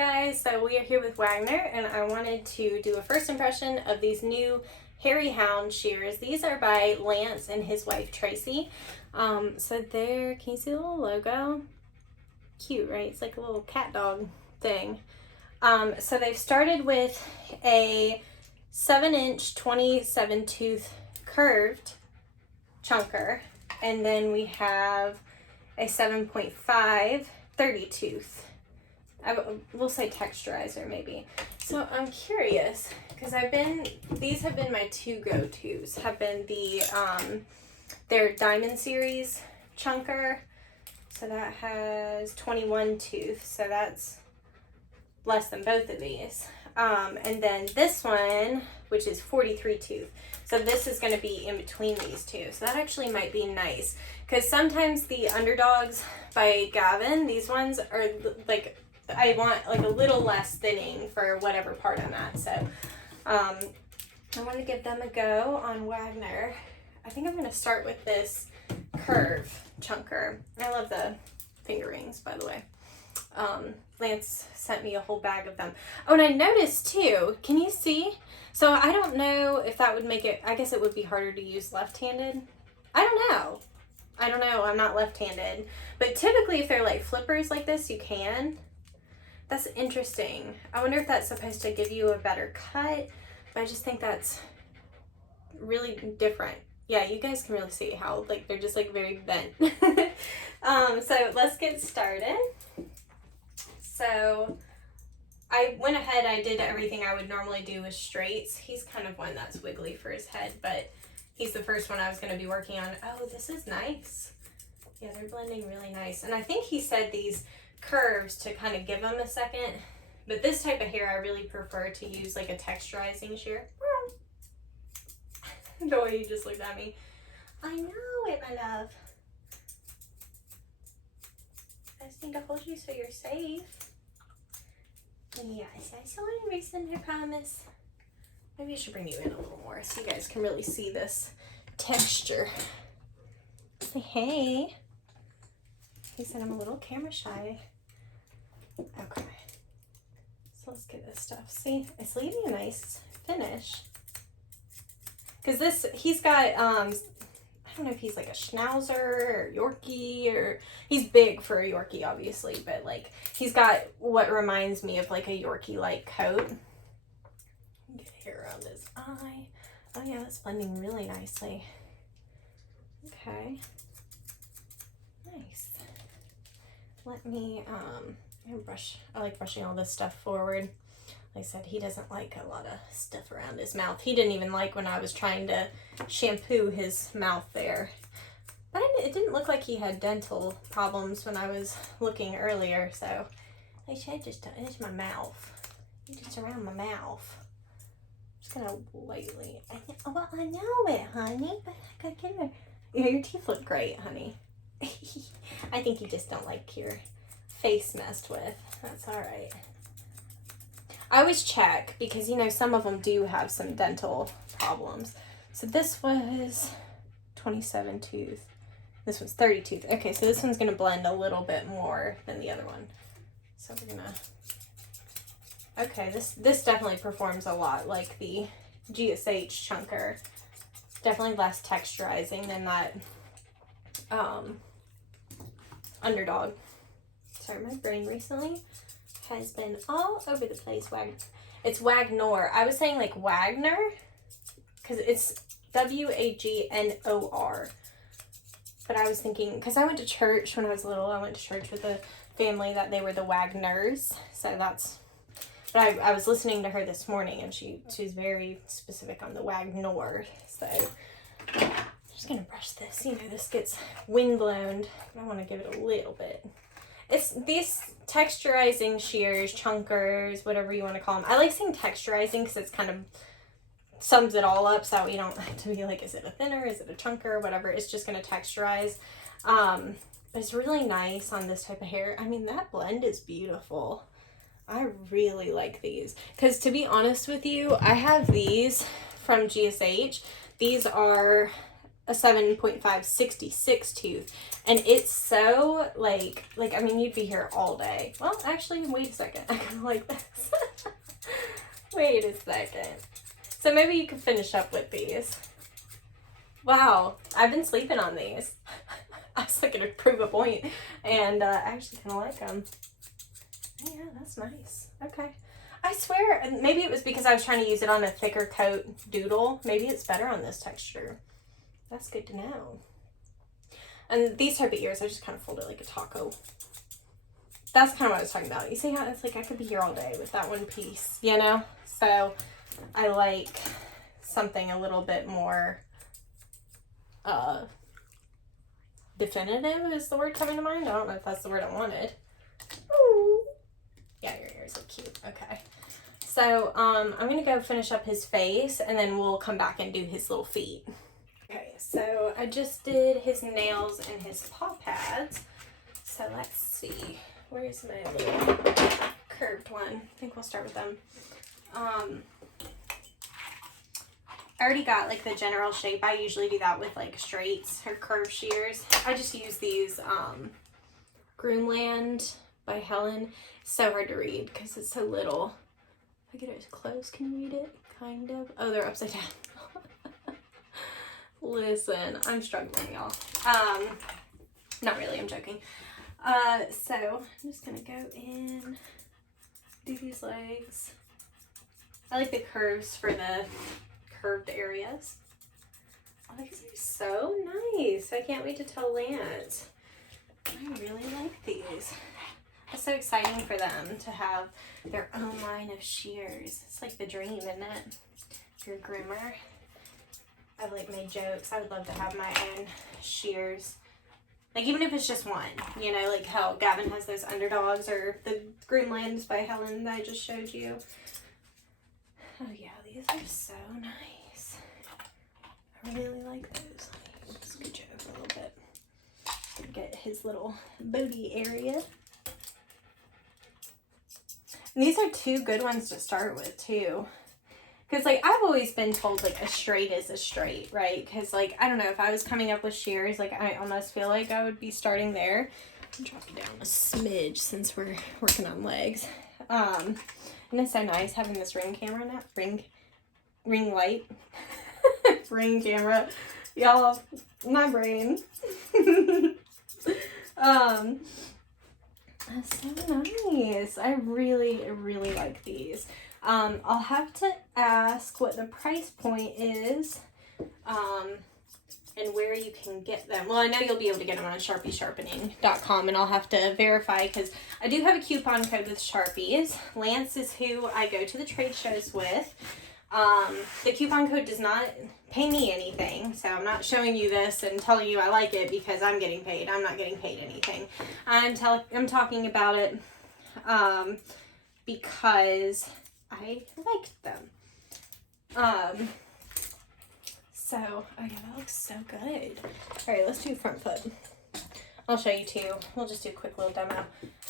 guys, so we are here with Wagner and I wanted to do a first impression of these new Hairy Hound shears. These are by Lance and his wife Tracy. So there, can you see the little logo? Cute, right? It's like a little cat dog thing. So they've started with a 7-inch 27 tooth curved chunker, and then we have a 7.5 30 tooth. We'll say texturizer maybe. So I'm curious because these have been my two go-tos, have been the their Diamond Series chunker. So that has 21 tooth, so that's less than both of these. And then this one, which is 43 tooth. So this is going to be in between these two. So that actually might be nice because sometimes the Underdogs by Gavin, these ones are like, I want like a little less thinning for whatever part I'm at. So I want to give them a go on Wagner. I think I'm going to start with this curve chunker. I love the finger rings, by the way. Lance sent me a whole bag of them. Oh, and I noticed too, can you see? So I don't know if that would make it, I guess it would be harder to use left-handed. I don't know, I'm not left-handed. But typically if they're like flippers like this, you can. That's interesting. I wonder if that's supposed to give you a better cut, but I just think that's really different. Yeah, you guys can really see how like they're just like very bent. So let's get started. So I went ahead, I did everything I would normally do with straights. He's kind of one that's wiggly for his head, but he's the first one I was going to be working on. Oh, this is nice. Yeah, they're blending really nice. And I think he said these curves to kind of give them a second, but this type of hair I really prefer to use like a texturizing shear. The way you just looked at me. I know it, my love. I just need to hold you so you're safe. Yes, I saw a reason, I promise. Maybe I should bring you in a little more so you guys can really see this texture. Say hey. He said I'm a little camera shy. Okay. So let's get this stuff. See, it's leaving a nice finish. Because this, he's got, I don't know if he's like a Schnauzer or Yorkie, or he's big for a Yorkie, obviously, but like he's got what reminds me of like a Yorkie-like coat. Get hair around his eye. Oh yeah, that's blending really nicely. Okay. Nice. Let me, brush. I like brushing all this stuff forward. Like I said, he doesn't like a lot of stuff around his mouth. He didn't even like when I was trying to shampoo his mouth there. But it didn't look like he had dental problems when I was looking earlier, so I should just, it's my mouth. You just around my mouth. Just gonna lightly, well, I know it, honey, but I gotta get it. Yeah, your teeth look great, honey. I think you just don't like your face messed with. That's all right. I always check because, you know, some of them do have some dental problems. So this was 27 tooth. This one's 30 tooth. Okay, so this one's going to blend a little bit more than the other one. So we're going to... Okay, this definitely performs a lot like the GSH chunker. Definitely less texturizing than that Underdog. Sorry, my brain recently has been all over the place. It's Wagner. I was saying like Wagner because it's W-A-G-N-O-R. But I was thinking, because I went to church when I was little, I went to church with a family that they were the Wagners. So that's, but I was listening to her this morning and she's very specific on the Wagner. So I'm just going to brush this. You know, this gets windblown. I want to give it a little bit. It's these texturizing shears, chunkers, whatever you want to call them. I like saying texturizing because it's kind of sums it all up, so you don't have to be like, is it a thinner, is it a chunker, whatever. It's just going to texturize. But it's really nice on this type of hair. I mean, that blend is beautiful. I really like these. Because to be honest with you, I have these from GSH. These are a 7.5 66 tooth, and it's so like I mean, you'd be here all day. Well, actually, wait a second, I kind of like this. Wait a second. So maybe you could finish up with these. Wow, I've been sleeping on these. I was looking to prove a point, and I actually kind of like them. Yeah, that's nice. Okay. I swear, maybe it was because I was trying to use it on a thicker coat doodle. Maybe it's better on this texture. That's good to know. And these type of ears, I just kind of fold it like a taco. That's kind of what I was talking about. You see how it's like I could be here all day with that one piece, you know? So I like something a little bit more definitive is the word coming to mind. I don't know if that's the word I wanted. Ooh. Yeah, your ears look cute. Okay. So I'm going to go finish up his face, and then we'll come back and do his little feet. Okay, so I just did his nails and his paw pads. So let's see. Where's my little curved one? I think we'll start with them. I already got like the general shape. I usually do that with like straights or curved shears. I just use these Groomland by Helen. So hard to read because it's so little. If I get it as close, can you read it? Kind of. Oh, they're upside down. Listen, I'm struggling, y'all. Not really, I'm joking. So I'm just gonna go in, do these legs. I like the curves for the curved areas. Oh, these are so nice. I can't wait to tell Lance. I really like these. It's so exciting for them to have their own line of shears. It's like the dream, isn't it? If you're a groomer. I've like made jokes. I would love to have my own shears. Like even if it's just one, you know, like how Gavin has those underdogs or the Groomlands by Helen that I just showed you. Oh yeah, these are so nice. I really like those. Let's scooch it over a little bit. Get his little booty area. And these are two good ones to start with too. Because like I've always been told like a straight is a straight, right? Because like, I don't know, if I was coming up with shears, like I almost feel like I would be starting there. I'll drop it down a smidge since we're working on legs. And it's so nice having this ring camera now. Ring light. Ring camera. Y'all, my brain. That's so nice. I really, really like these. I'll have to ask what the price point is, and where you can get them. Well, I know you'll be able to get them on sharpieSharpening.com, and I'll have to verify because I do have a coupon code with Sharpies. Lance is who I go to the trade shows with. The coupon code does not pay me anything, so I'm not showing you this and telling you I like it because I'm getting paid. I'm not getting paid anything. I'm talking about it because I liked them. So, oh yeah, that looks so good. All right, let's do front foot. I'll show you too. We'll just do a quick little demo.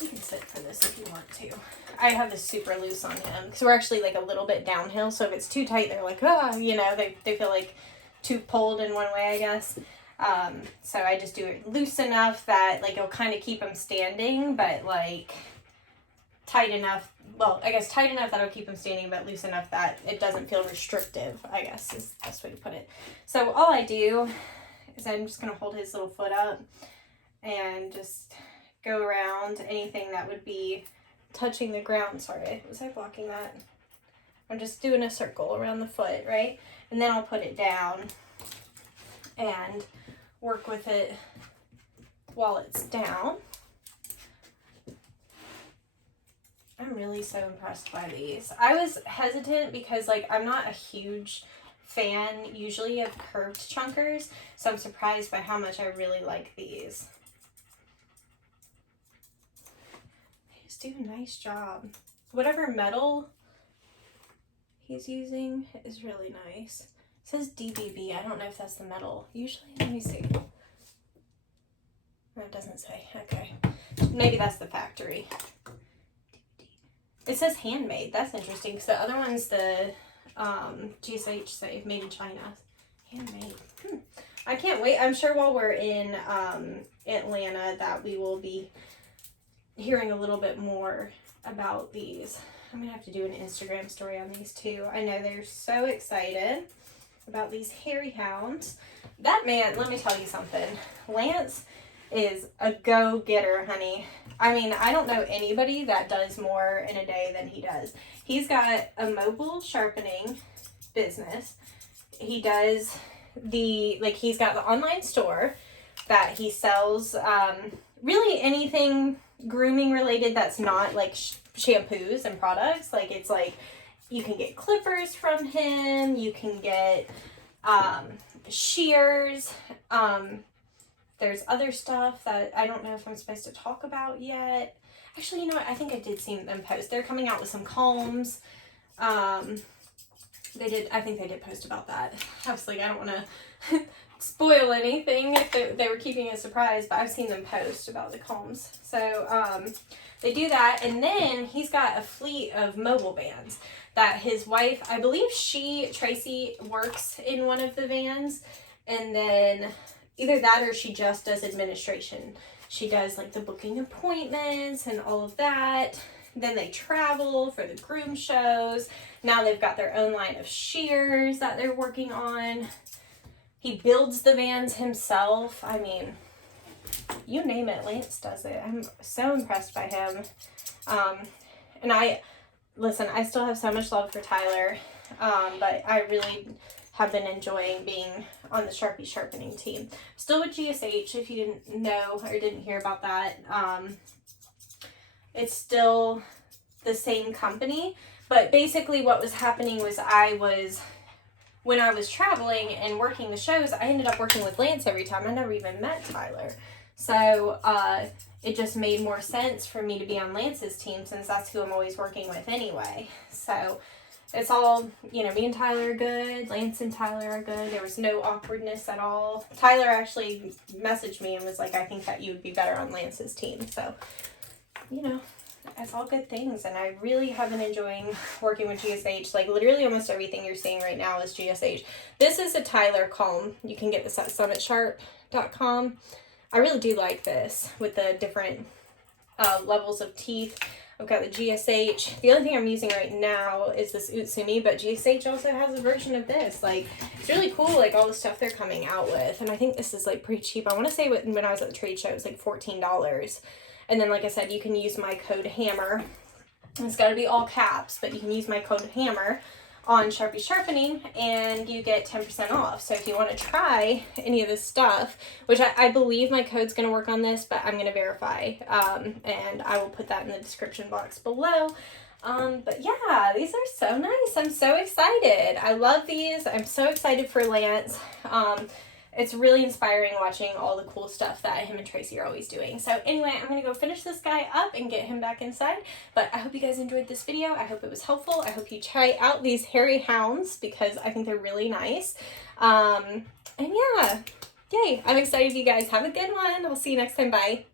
You can sit for this if you want to. I have this super loose on him because we're actually like a little bit downhill. So if it's too tight, they're like, ah, you know, they feel like too pulled in one way, I guess. So I just do it loose enough that like it'll kind of keep him standing, but like tight enough. Well, I guess tight enough that it'll keep him standing, but loose enough that it doesn't feel restrictive, I guess is the best way to put it. So all I do is I'm just going to hold his little foot up and just go around anything that would be touching the ground. Sorry, was I blocking that? I'm just doing a circle around the foot, right? And then I'll put it down and work with it while it's down. I'm really so impressed by these. I was hesitant because like I'm not a huge fan usually of curved chunkers, so I'm surprised by how much I really like these. They just do a nice job. Whatever metal he's using is really nice. It says DBB. I don't know if that's the metal. Usually, let me see. No, it doesn't say. Okay. Maybe that's the factory. It says handmade. That's interesting because the other one's the GSH say made in China. Handmade. I can't wait. I'm sure while we're in Atlanta that we will be hearing a little bit more about these. I'm gonna have to do an Instagram story on these too. I know they're so excited about these hairy hounds. That man, let me tell you something. Lance is a go-getter, honey. I mean, I don't know anybody that does more in a day than he does. He's got a mobile sharpening business. He does he's got the online store that he sells really anything grooming related that's not like shampoos and products. Like, it's like you can get clippers from him, you can get shears, there's other stuff that I don't know if I'm supposed to talk about yet. Actually, you know what, I think I did see them post. They're coming out with some combs. I think they did post about that. I was like, I don't want to spoil anything if they were keeping it a surprise, but I've seen them post about the combs. So they do that, and then he's got a fleet of mobile vans that his wife, I believe Tracy works in one of the vans, and then either that or she just does administration. She does like the booking appointments and all of that. Then they travel for the groom shows. Now they've got their own line of shears that they're working on. He builds the vans himself. I mean, you name it, Lance does it. I'm so impressed by him. And I still have so much love for Tyler, but I really have been enjoying being on the Sharpie sharpening team. Still with GSH, if you didn't know or didn't hear about that. It's still the same company, but basically what was happening was when I was traveling and working the shows, I ended up working with Lance every time. I never even met Tyler. So it just made more sense for me to be on Lance's team since that's who I'm always working with anyway. So it's all, me and Tyler are good. Lance and Tyler are good. There was no awkwardness at all. Tyler actually messaged me and was like, I think that you would be better on Lance's team. So, it's all good things, and I really have been enjoying working with GSH. Like, literally almost everything you're seeing right now is GSH. This is a Tyler comb. You can get this at summitsharp.com. I really do like this with the different levels of teeth. I've got the GSH. The only thing I'm using right now is this Utsumi, but GSH also has a version of this. Like, it's really cool, like, all the stuff they're coming out with, and I think this is, like, pretty cheap. I want to say when I was at the trade show, it was, like, $14. And then, like I said, you can use my code HAMMER. It's got to be all caps, but you can use my code HAMMER on Sharpie Sharpening, and you get 10% off. So if you want to try any of this stuff, which I believe my code's going to work on this, but I'm going to verify, and I will put that in the description box below. But yeah, these are so nice. I'm so excited. I love these. I'm so excited for Lance. It's really inspiring watching all the cool stuff that him and Tracy are always doing. So anyway, I'm going to go finish this guy up and get him back inside. But I hope you guys enjoyed this video. I hope it was helpful. I hope you try out these hairy hounds because I think they're really nice. And yeah, yay. I'm excited, you guys. Have a good one. I'll see you next time. Bye.